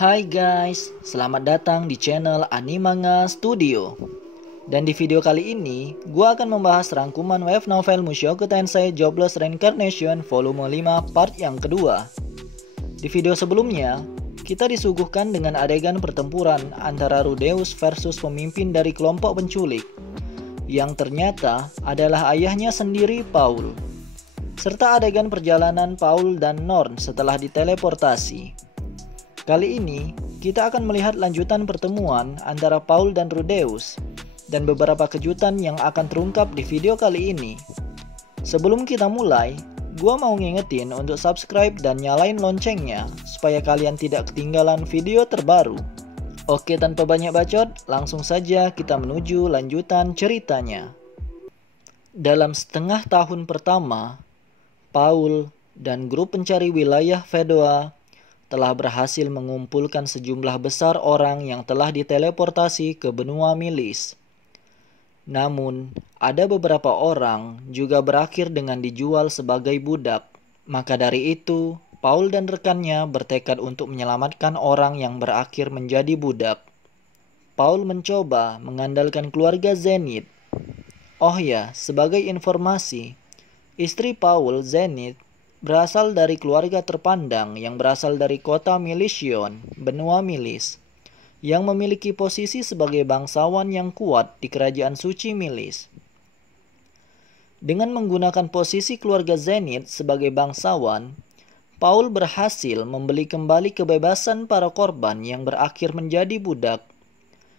Hai guys, selamat datang di channel Animanga Studio. Dan di video kali ini, gua akan membahas rangkuman web novel Mushoku Tensei Jobless Reincarnation volume 5 part yang kedua. Di video sebelumnya, kita disuguhkan dengan adegan pertempuran antara Rudeus versus pemimpin dari kelompok penculik, yang ternyata adalah ayahnya sendiri, Paul. Serta adegan perjalanan Paul dan Norn setelah diteleportasi. Kali ini, kita akan melihat lanjutan pertemuan antara Paul dan Rudeus, dan beberapa kejutan yang akan terungkap di video kali ini. Sebelum kita mulai, gua mau ngingetin untuk subscribe dan nyalain loncengnya, supaya kalian tidak ketinggalan video terbaru. Oke, tanpa banyak bacot, langsung saja kita menuju lanjutan ceritanya. Dalam setengah tahun pertama, Paul dan grup pencari wilayah Fedora telah berhasil mengumpulkan sejumlah besar orang yang telah diteleportasi ke benua Milis. Namun, ada beberapa orang juga berakhir dengan dijual sebagai budak. Maka dari itu, Paul dan rekannya bertekad untuk menyelamatkan orang yang berakhir menjadi budak. Paul mencoba mengandalkan keluarga Zenith. Oh ya, sebagai informasi, istri Paul, Zenith, berasal dari keluarga terpandang yang berasal dari kota Milision, benua Milis, yang memiliki posisi sebagai bangsawan yang kuat di kerajaan suci Milis. Dengan menggunakan posisi keluarga Zenith sebagai bangsawan, Paul berhasil membeli kembali kebebasan para korban yang berakhir menjadi budak.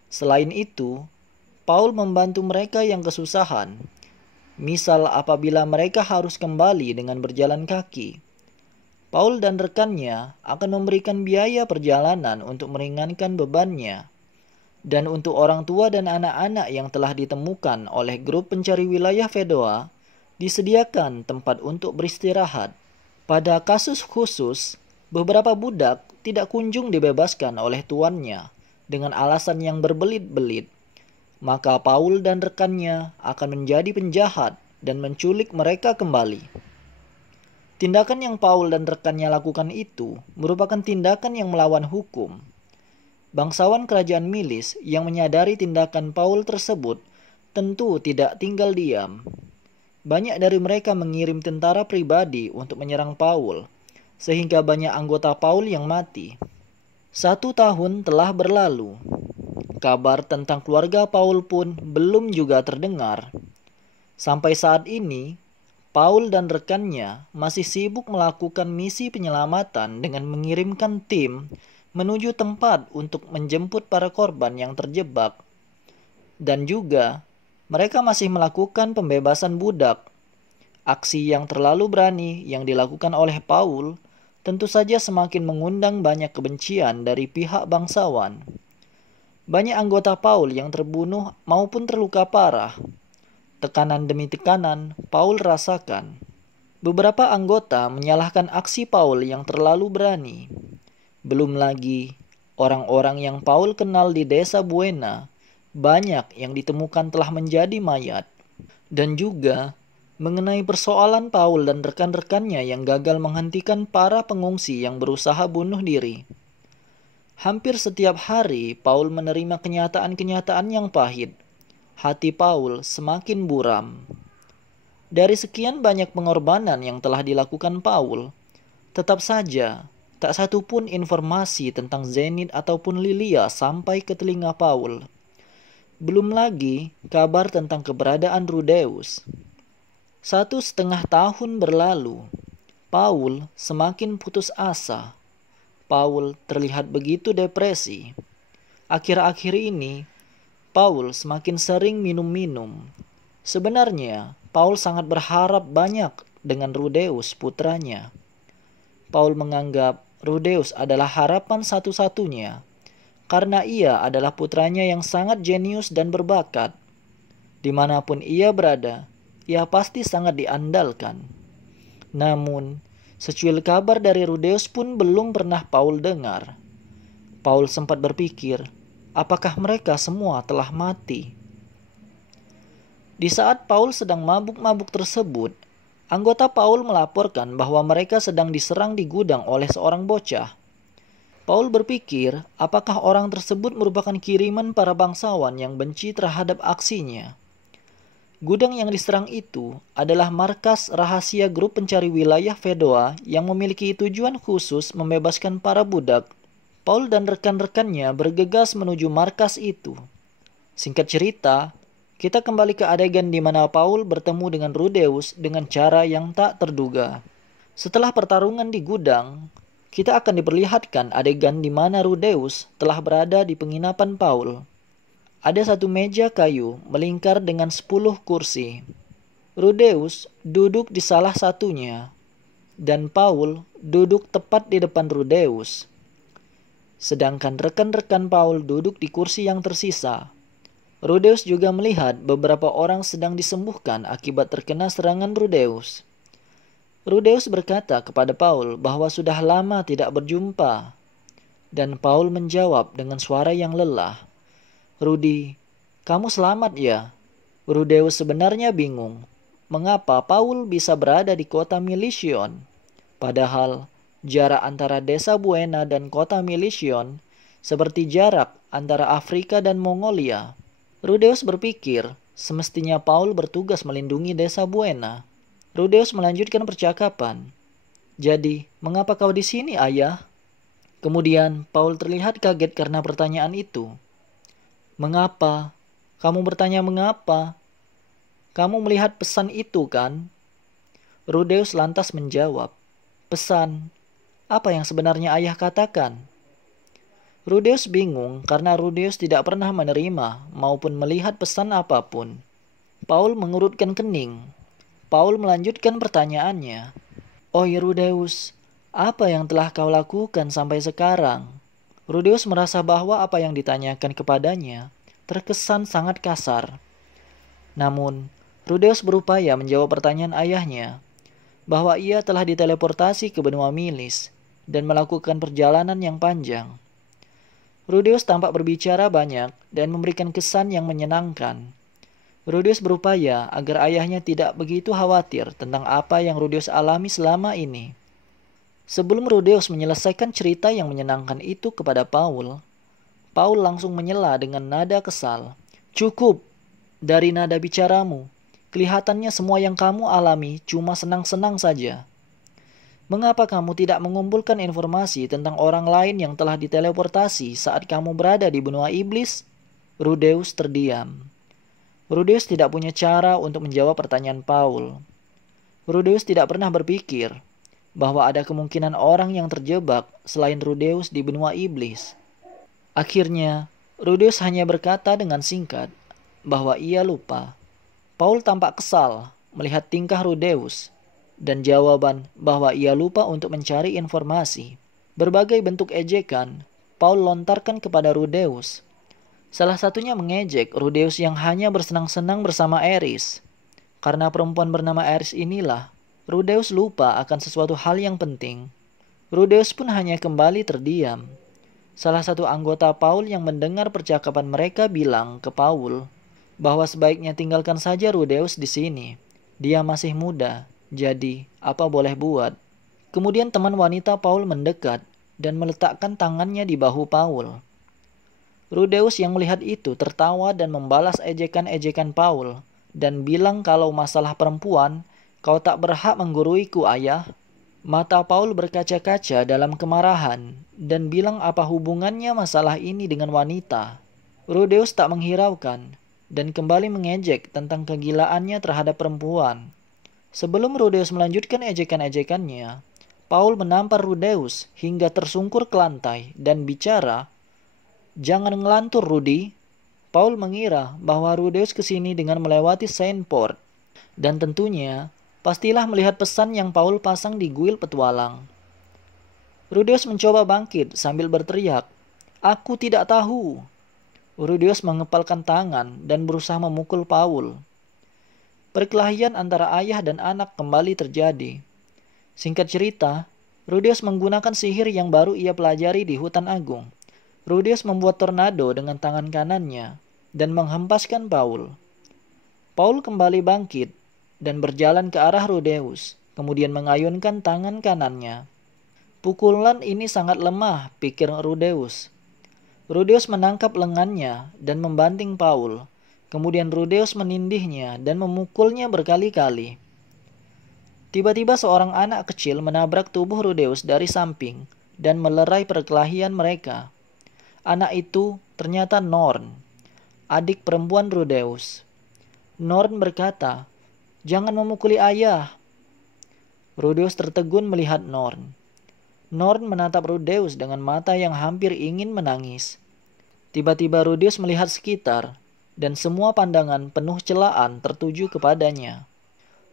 Selain itu, Paul membantu mereka yang kesusahan. Misal apabila mereka harus kembali dengan berjalan kaki. Paul dan rekannya akan memberikan biaya perjalanan untuk meringankan bebannya. Dan untuk orang tua dan anak-anak yang telah ditemukan oleh grup pencari wilayah Fedora, disediakan tempat untuk beristirahat. Pada kasus khusus, beberapa budak tidak kunjung dibebaskan oleh tuannya dengan alasan yang berbelit-belit. Maka Paul dan rekannya akan menjadi penjahat dan menculik mereka kembali. Tindakan yang Paul dan rekannya lakukan itu merupakan tindakan yang melawan hukum. Bangsawan kerajaan Milis yang menyadari tindakan Paul tersebut tentu tidak tinggal diam. Banyak dari mereka mengirim tentara pribadi untuk menyerang Paul, sehingga banyak anggota Paul yang mati. 1 tahun telah berlalu. Kabar tentang keluarga Paul pun belum juga terdengar. Sampai saat ini, Paul dan rekannya masih sibuk melakukan misi penyelamatan dengan mengirimkan tim menuju tempat untuk menjemput para korban yang terjebak. Dan juga, mereka masih melakukan pembebasan budak. Aksi yang terlalu berani yang dilakukan oleh Paul tentu saja semakin mengundang banyak kebencian dari pihak bangsawan. Banyak anggota Paul yang terbunuh maupun terluka parah. Tekanan demi tekanan Paul rasakan. Beberapa anggota menyalahkan aksi Paul yang terlalu berani. Belum lagi, orang-orang yang Paul kenal di desa Buena, banyak yang ditemukan telah menjadi mayat. Dan juga, mengenai persoalan Paul dan rekan-rekannya yang gagal menghentikan para pengungsi yang berusaha bunuh diri. Hampir setiap hari, Paul menerima kenyataan-kenyataan yang pahit. Hati Paul semakin buram. Dari sekian banyak pengorbanan yang telah dilakukan Paul, tetap saja tak satu pun informasi tentang Zenith ataupun Lilia sampai ke telinga Paul. Belum lagi kabar tentang keberadaan Rudeus. 1,5 tahun berlalu, Paul semakin putus asa. Paul terlihat begitu depresi. Akhir-akhir ini, Paul semakin sering minum-minum. Sebenarnya, Paul sangat berharap banyak dengan Rudeus putranya. Paul menganggap Rudeus adalah harapan satu-satunya, karena ia adalah putranya yang sangat jenius dan berbakat. Dimanapun ia berada, ia pasti sangat diandalkan. Namun, secuil kabar dari Rudeus pun belum pernah Paul dengar. Paul sempat berpikir, apakah mereka semua telah mati? Di saat Paul sedang mabuk-mabuk tersebut, anggota Paul melaporkan bahwa mereka sedang diserang di gudang oleh seorang bocah. Paul berpikir, apakah orang tersebut merupakan kiriman para bangsawan yang benci terhadap aksinya. Gudang yang diserang itu adalah markas rahasia grup pencari wilayah Fedoa yang memiliki tujuan khusus membebaskan para budak. Paul dan rekan-rekannya bergegas menuju markas itu. Singkat cerita, kita kembali ke adegan di mana Paul bertemu dengan Rudeus dengan cara yang tak terduga. Setelah pertarungan di gudang, kita akan diperlihatkan adegan di mana Rudeus telah berada di penginapan Paul. Ada satu meja kayu melingkar dengan 10 kursi. Rudeus duduk di salah satunya, dan Paul duduk tepat di depan Rudeus. Sedangkan rekan-rekan Paul duduk di kursi yang tersisa. Rudeus juga melihat beberapa orang sedang disembuhkan akibat terkena serangan Rudeus. Rudeus berkata kepada Paul bahwa sudah lama tidak berjumpa. Dan Paul menjawab dengan suara yang lelah, "Rudi, kamu selamat ya?" Rudeus sebenarnya bingung mengapa Paul bisa berada di kota Milision. Padahal jarak antara desa Buena dan kota Milision seperti jarak antara Afrika dan Mongolia. Rudeus berpikir semestinya Paul bertugas melindungi desa Buena. Rudeus melanjutkan percakapan. "Jadi, mengapa kau di sini, ayah?" Kemudian Paul terlihat kaget karena pertanyaan itu. "Mengapa? Kamu bertanya mengapa? Kamu melihat pesan itu kan?" Rudeus lantas menjawab, "Pesan? Apa yang sebenarnya ayah katakan?" Rudeus bingung karena Rudeus tidak pernah menerima maupun melihat pesan apapun. Paul mengerutkan kening. Paul melanjutkan pertanyaannya. "Oi Rudeus, apa yang telah kau lakukan sampai sekarang?" Rudeus merasa bahwa apa yang ditanyakan kepadanya terkesan sangat kasar. Namun, Rudeus berupaya menjawab pertanyaan ayahnya, bahwa ia telah diteleportasi ke benua Milis dan melakukan perjalanan yang panjang. Rudeus tampak berbicara banyak dan memberikan kesan yang menyenangkan. Rudeus berupaya agar ayahnya tidak begitu khawatir tentang apa yang Rudeus alami selama ini. Sebelum Rudeus menyelesaikan cerita yang menyenangkan itu kepada Paul, Paul langsung menyela dengan nada kesal. "Cukup! Dari nada bicaramu, kelihatannya semua yang kamu alami cuma senang-senang saja. Mengapa kamu tidak mengumpulkan informasi tentang orang lain yang telah diteleportasi saat kamu berada di benua iblis?" Rudeus terdiam. Rudeus tidak punya cara untuk menjawab pertanyaan Paul. Rudeus tidak pernah berpikir bahwa ada kemungkinan orang yang terjebak selain Rudeus di benua iblis. Akhirnya, Rudeus hanya berkata dengan singkat bahwa ia lupa. Paul tampak kesal melihat tingkah Rudeus dan jawaban bahwa ia lupa untuk mencari informasi. Berbagai bentuk ejekan Paul lontarkan kepada Rudeus. Salah satunya mengejek Rudeus yang hanya bersenang-senang bersama Eris. Karena perempuan bernama Eris inilah, Rudeus lupa akan sesuatu hal yang penting. Rudeus pun hanya kembali terdiam. Salah satu anggota Paul yang mendengar percakapan mereka bilang ke Paul bahwa sebaiknya tinggalkan saja Rudeus di sini. Dia masih muda, jadi apa boleh buat. Kemudian teman wanita Paul mendekat dan meletakkan tangannya di bahu Paul. Rudeus yang melihat itu tertawa dan membalas ejekan-ejekan Paul dan bilang kalau masalah perempuan, "Kau tak berhak mengguruiku, ayah." Mata Paul berkaca-kaca dalam kemarahan dan bilang apa hubungannya masalah ini dengan wanita. Rudeus tak menghiraukan dan kembali mengejek tentang kegilaannya terhadap perempuan. Sebelum Rudeus melanjutkan ejekan-ejekannya, Paul menampar Rudeus hingga tersungkur ke lantai dan bicara, "Jangan ngelantur, Rudi." Paul mengira bahwa Rudeus kesini dengan melewati Saintport, dan tentunya pastilah melihat pesan yang Paul pasang di kuil petualang. Rudeus mencoba bangkit sambil berteriak, "Aku tidak tahu." Rudeus mengepalkan tangan dan berusaha memukul Paul. Perkelahian antara ayah dan anak kembali terjadi. Singkat cerita, Rudeus menggunakan sihir yang baru ia pelajari di hutan agung. Rudeus membuat tornado dengan tangan kanannya dan menghempaskan Paul. Paul kembali bangkit dan berjalan ke arah Rudeus, kemudian mengayunkan tangan kanannya. Pukulan ini sangat lemah, pikir Rudeus. Rudeus menangkap lengannya dan membanting Paul. Kemudian Rudeus menindihnya dan memukulnya berkali-kali. Tiba-tiba seorang anak kecil menabrak tubuh Rudeus dari samping dan melerai perkelahian mereka. Anak itu ternyata Norn, adik perempuan Rudeus. Norn berkata, "Jangan memukuli ayah." Rudeus tertegun melihat Norn. Norn menatap Rudeus dengan mata yang hampir ingin menangis. Tiba-tiba Rudeus melihat sekitar, dan semua pandangan penuh celaan tertuju kepadanya.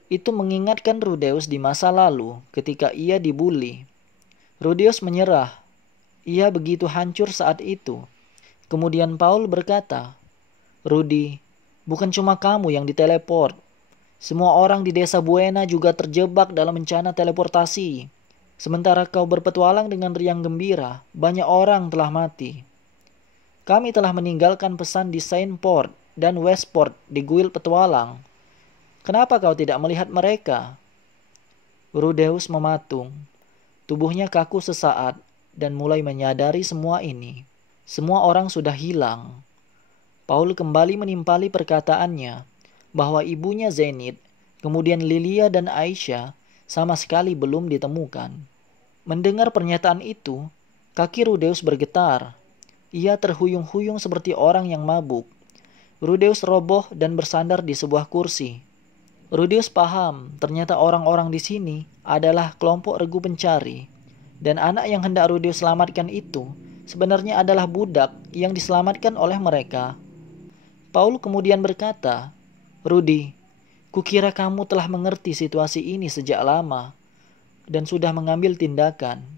Itu mengingatkan Rudeus di masa lalu ketika ia dibuli. Rudeus menyerah. Ia begitu hancur saat itu. Kemudian Paul berkata, "Rudi, bukan cuma kamu yang diteleport. Semua orang di desa Buena juga terjebak dalam bencana teleportasi. Sementara kau berpetualang dengan riang gembira, banyak orang telah mati. Kami telah meninggalkan pesan di Saintport dan Westport di Guild Petualang. Kenapa kau tidak melihat mereka?" Rudeus mematung. Tubuhnya kaku sesaat dan mulai menyadari semua ini. Semua orang sudah hilang. Paul kembali menimpali perkataannya bahwa ibunya Zenith, kemudian Lilia dan Aisyah sama sekali belum ditemukan. Mendengar pernyataan itu, kaki Rudeus bergetar. Ia terhuyung-huyung seperti orang yang mabuk. Rudeus roboh dan bersandar di sebuah kursi. Rudeus paham ternyata orang-orang di sini adalah kelompok regu pencari. Dan anak yang hendak Rudeus selamatkan itu sebenarnya adalah budak yang diselamatkan oleh mereka. Paul kemudian berkata, "Rudi, kukira kamu telah mengerti situasi ini sejak lama dan sudah mengambil tindakan."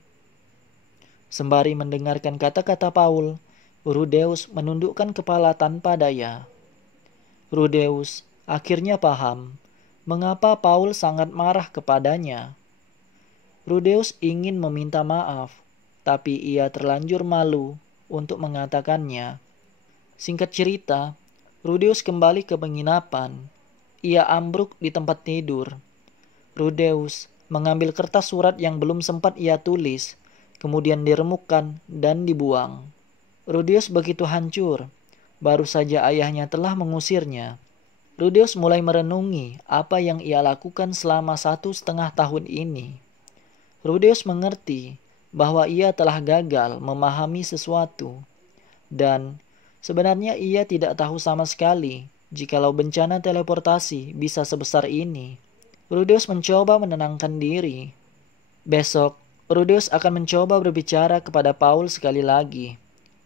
Sembari mendengarkan kata-kata Paul, Rudeus menundukkan kepala tanpa daya. Rudeus akhirnya paham mengapa Paul sangat marah kepadanya. Rudeus ingin meminta maaf, tapi ia terlanjur malu untuk mengatakannya. Singkat cerita, Rudeus kembali ke penginapan. Ia ambruk di tempat tidur. Rudeus mengambil kertas surat yang belum sempat ia tulis, kemudian diremukkan dan dibuang. Rudeus begitu hancur. Baru saja ayahnya telah mengusirnya. Rudeus mulai merenungi apa yang ia lakukan selama 1,5 tahun ini. Rudeus mengerti bahwa ia telah gagal memahami sesuatu. Dan sebenarnya ia tidak tahu sama sekali jikalau bencana teleportasi bisa sebesar ini. Rudeus mencoba menenangkan diri. Besok, Rudeus akan mencoba berbicara kepada Paul sekali lagi.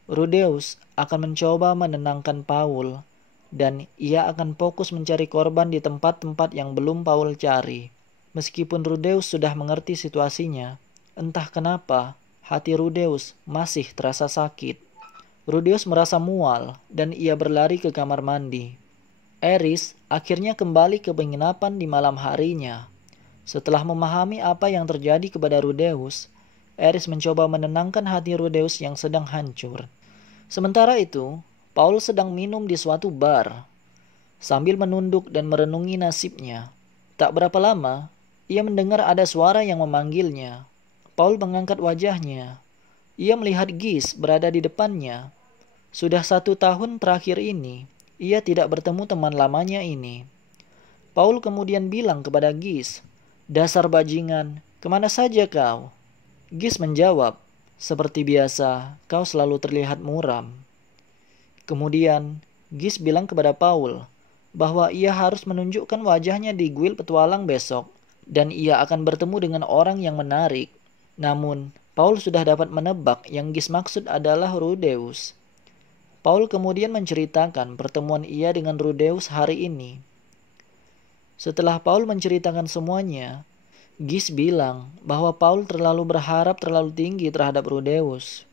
Rudeus akan mencoba menenangkan Paul, dan ia akan fokus mencari korban di tempat-tempat yang belum Paul cari. Meskipun Rudeus sudah mengerti situasinya, entah kenapa hati Rudeus masih terasa sakit. Rudeus merasa mual dan ia berlari ke kamar mandi. Eris akhirnya kembali ke penginapan di malam harinya. Setelah memahami apa yang terjadi kepada Rudeus, Eris mencoba menenangkan hati Rudeus yang sedang hancur. Sementara itu, Paul sedang minum di suatu bar. Sambil menunduk dan merenungi nasibnya, tak berapa lama, ia mendengar ada suara yang memanggilnya. Paul mengangkat wajahnya. Ia melihat Gis berada di depannya. Sudah 1 tahun terakhir ini, ia tidak bertemu teman lamanya ini. Paul kemudian bilang kepada Gis, "Dasar bajingan, kemana saja kau?" Gis menjawab, "Seperti biasa, kau selalu terlihat muram." Kemudian, Gis bilang kepada Paul bahwa ia harus menunjukkan wajahnya di Guild Petualang besok, dan ia akan bertemu dengan orang yang menarik. Namun, Paul sudah dapat menebak yang Gis maksud adalah Rudeus. Paul kemudian menceritakan pertemuan ia dengan Rudeus hari ini. Setelah Paul menceritakan semuanya, Gis bilang bahwa Paul terlalu berharap terlalu tinggi terhadap Rudeus.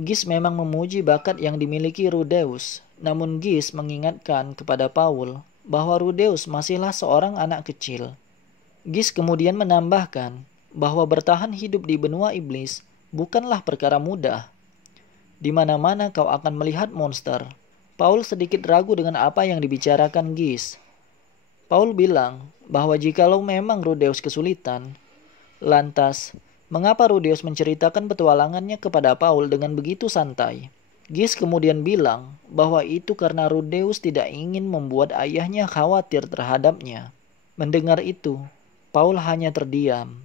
Gis memang memuji bakat yang dimiliki Rudeus, namun Gis mengingatkan kepada Paul bahwa Rudeus masihlah seorang anak kecil. Gis kemudian menambahkan bahwa bertahan hidup di benua iblis bukanlah perkara mudah. Di mana-mana kau akan melihat monster. Paul sedikit ragu dengan apa yang dibicarakan Gis. Paul bilang bahwa jikalau memang Rudeus kesulitan, lantas Mengapa Rudeus menceritakan petualangannya kepada Paul dengan begitu santai? Gis kemudian bilang bahwa itu karena Rudeus tidak ingin membuat ayahnya khawatir terhadapnya. Mendengar itu, Paul hanya terdiam.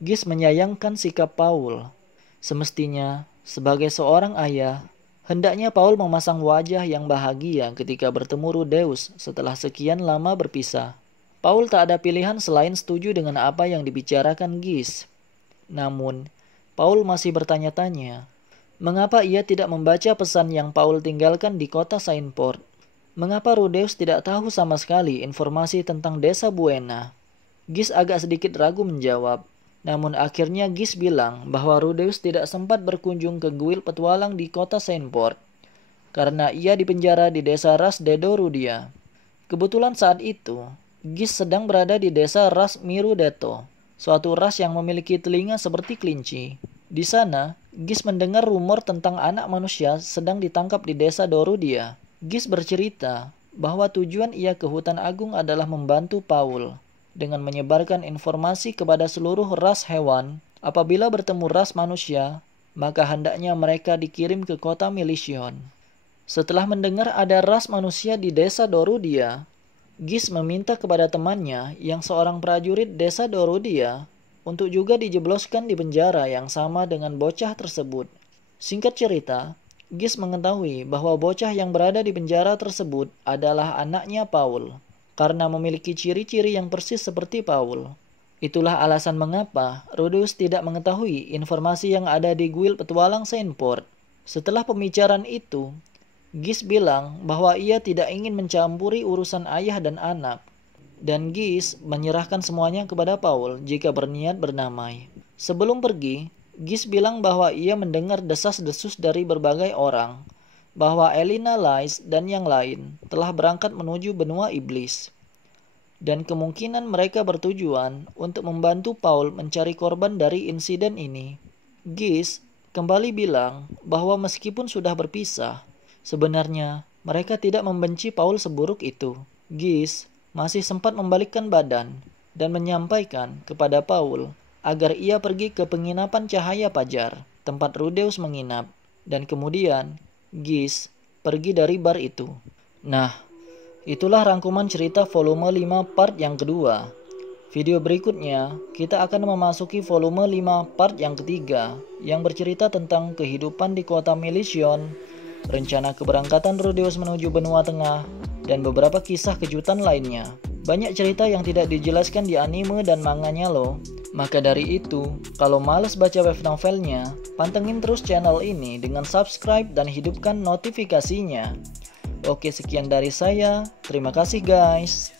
Gis menyayangkan sikap Paul. Semestinya, sebagai seorang ayah, hendaknya Paul memasang wajah yang bahagia ketika bertemu Rudeus setelah sekian lama berpisah. Paul tak ada pilihan selain setuju dengan apa yang dibicarakan Gis. Namun, Paul masih bertanya-tanya, mengapa ia tidak membaca pesan yang Paul tinggalkan di kota Saint-Port? Mengapa Rudeus tidak tahu sama sekali informasi tentang desa Buena? Gis agak sedikit ragu menjawab. Namun akhirnya Gis bilang bahwa Rudeus tidak sempat berkunjung ke kuil petualang di kota Saint-Port karena ia dipenjara di desa Ras Dedorudia. Kebetulan saat itu, Gis sedang berada di desa Ras Mirudeto, suatu ras yang memiliki telinga seperti kelinci. Di sana, Gis mendengar rumor tentang anak manusia sedang ditangkap di desa Dorudia. Gis bercerita bahwa tujuan ia ke hutan agung adalah membantu Paul dengan menyebarkan informasi kepada seluruh ras hewan. Apabila bertemu ras manusia, maka hendaknya mereka dikirim ke kota Milision. Setelah mendengar ada ras manusia di desa Dorudia, Gis meminta kepada temannya yang seorang prajurit desa Dorudia untuk juga dijebloskan di penjara yang sama dengan bocah tersebut. Singkat cerita, Gis mengetahui bahwa bocah yang berada di penjara tersebut adalah anaknya Paul, karena memiliki ciri-ciri yang persis seperti Paul. Itulah alasan mengapa Rudeus tidak mengetahui informasi yang ada di kuil petualang Saint-Port. Setelah pembicaraan itu, Gis bilang bahwa ia tidak ingin mencampuri urusan ayah dan anak, dan Gis menyerahkan semuanya kepada Paul jika berniat berdamai. Sebelum pergi, Gis bilang bahwa ia mendengar desas-desus dari berbagai orang, bahwa Elina Lais dan yang lain telah berangkat menuju benua iblis. Dan kemungkinan mereka bertujuan untuk membantu Paul mencari korban dari insiden ini. Gis kembali bilang bahwa meskipun sudah berpisah, sebenarnya mereka tidak membenci Paul seburuk itu. Gis masih sempat membalikkan badan dan menyampaikan kepada Paul agar ia pergi ke penginapan Cahaya Pajar, tempat Rudeus menginap, dan kemudian Gis pergi dari bar itu. Nah, itulah rangkuman cerita volume 5 part yang kedua. Video berikutnya, kita akan memasuki volume 5 part yang ketiga, yang bercerita tentang kehidupan di kota Milision, rencana keberangkatan Rudeus menuju benua tengah, dan beberapa kisah kejutan lainnya. Banyak cerita yang tidak dijelaskan di anime dan manganya loh. Maka dari itu, kalau males baca web novelnya, pantengin terus channel ini dengan subscribe dan hidupkan notifikasinya. Oke, sekian dari saya. Terima kasih guys.